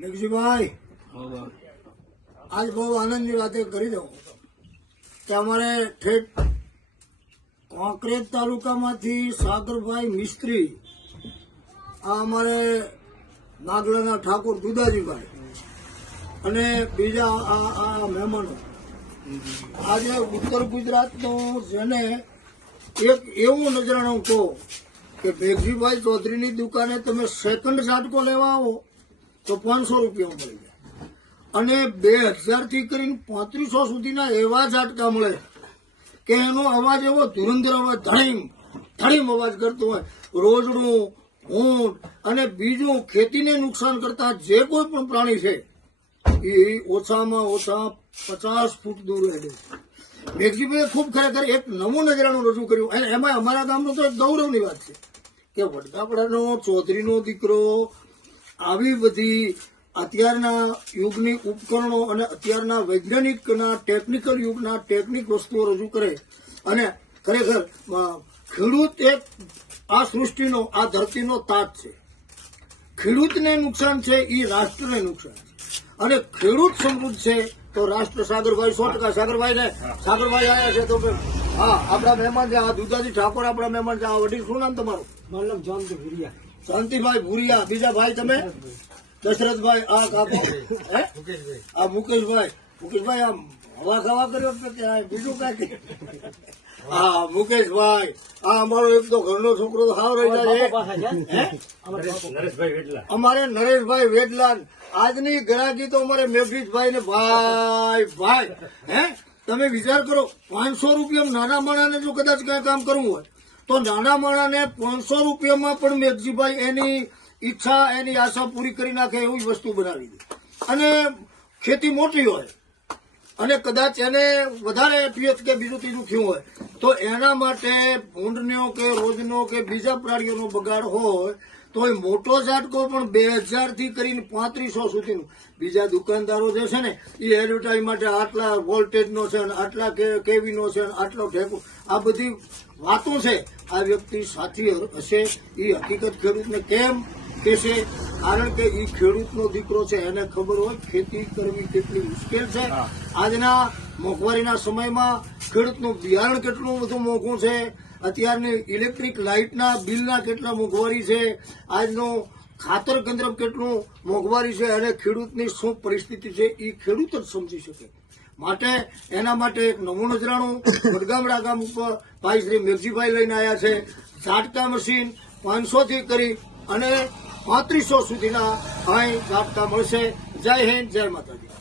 મેઘજીભાઈ, આજ બહુ આનંદની વાત કરી દઉં કે અમારે ઠેઠ કોંકરેજ તાલુકામાંથી સાગરભાઈ મિસ્ત્રી, આ અમારે નાગલાના ઠાકોર દુદાજીભાઈ અને બીજા આ મહેમાનો આજે ઉત્તર ગુજરાતનો જેને એક એવું નજરાણું કહો કે મેઘજીભાઈ ચૌધરીની દુકાને તમે સેકન્ડ ઝાટકો લેવા આવો તો 500 રૂપિયા મળી જાય અને 2000 થી કરીને 3500 સુધીના એવા ઝાટકા મળે કે એનો અવાજ એવો ધુરંધર અવાજ ધડીમ ધડીમ અવાજ કરતો હોય. રોજડું, ઊંટ અને બીજું ખેતીને નુકસાન કરતા જે કોઈ પણ પ્રાણી છે એ ઓછામાં ઓછા 50 ફૂટ દૂર રહે. મેઘજીભાઈએ ખૂબ ખરેખર એક નવું નજરાણું રજૂ કર્યું અને એમાં અમારા ગામનો તો એક ગૌરવની વાત છે કે વડગાપડાનો ચૌધરીનો દીકરો આવી બધી અત્યારના યુગની ઉપકરણો અને અત્યારના વૈજ્ઞાનિકના ટેકનિકલ યુગના ટેકનિક વસ્તુઓ રજૂ કરે અને ખરેખર ખેડૂત એક આ સૃષ્ટિનો, આ ધરતીનો તાજ છે. ખેડૂતને નુકસાન છે એ રાષ્ટ્રને નુકસાન છે અને ખેડૂત સમૃદ્ધ છે તો રાષ્ટ્ર. સાગરભાઈ 100% સાગરભાઈ આવ્યા છે તો હા, આપણા મહેમાન છે. આ દુદાજી ઠાકોર આપણા મહેમાન છે. આ વડીલ, શું નામ તમારું? મારું નામ શાંતિ ભુરિયા. શાંતિભાઈ ભુરિયા. બીજા ભાઈ તમે? દશરથભાઈ. આ કાકો આ મુકેશભાઈ. મુકેશભાઈ આમ હવા ખાવા કર્યો કે બીજું કઈ? હા, મુકેશભાઈ. આ અમારો એક તો ઘરનો છોકરો હાવ રહી જાય. અમારે નરેશભાઈ વેડલા. આજની ગ્રાહકી તો અમારે મેઘજીભાઈ ને ભાઈ તમે વિચાર કરો, 500 રૂપિયા નાના માણાને જો કદાચ કઈ કામ કરવું હોય તો નાના માણાને 500 રૂપિયામાં પણ મેઘજીભાઈ એની ઈચ્છા, એની આશા પૂરી કરી નાખે એવી વસ્તુ બનાવી દે. અને ખેતી મોટી હોય અને કદાચ એને વધારે પિયત કે બીજું ત્રીજું થયું હોય તો એના માટે ભૂંડનો કે રોજનો કે બીજા પ્રાણીઓનો બગાડ હોય તો એ મોટો ઝાટકો પણ 2000 થી કરીને 3500 સુધીનું. બીજા દુકાનદારો જે છે ને એ એડવર્ટાઇઝ માટે આટલા વોલ્ટેજનો છે ને આટલા કેવીનો છે ને આટલો ઠેકો, આ બધી વાતો છે. આ વ્યક્તિ સાચી હશે એ હકીકત ખેડૂતને કેમ કહેશે? કારણ કે એ ખેડૂતનો દીકરો છે, એને ખબર હોય ખેતી કરવી કેટલી મુશ્કેલ છે. આજના મોંઘવારીના સમયમાં ખેડૂતનું બિયારણ કેટલું બધું મોંઘું છે, અત્યારની ઇલેક્ટ્રિક લાઇટના બિલના કેટલા મોંઘવારી છે, આજનું ખાતર કેન્દ્ર કેટલું મોંઘવારી છે અને ખેડૂતની શું પરિસ્થિતિ છે એ ખેડૂત જ સમજી શકે. માટે એના માટે એક નવું નજરાણું વડગામડા ગામ ઉપર ભાઈ શ્રી મેઘજીભાઈ લઈને આવ્યા છે. ઝાટકા મશીન 500 થી કરી અને 3500 સુધીના અહીં ઝાટકા મળશે. જય હિન્દ, જય માતાજી.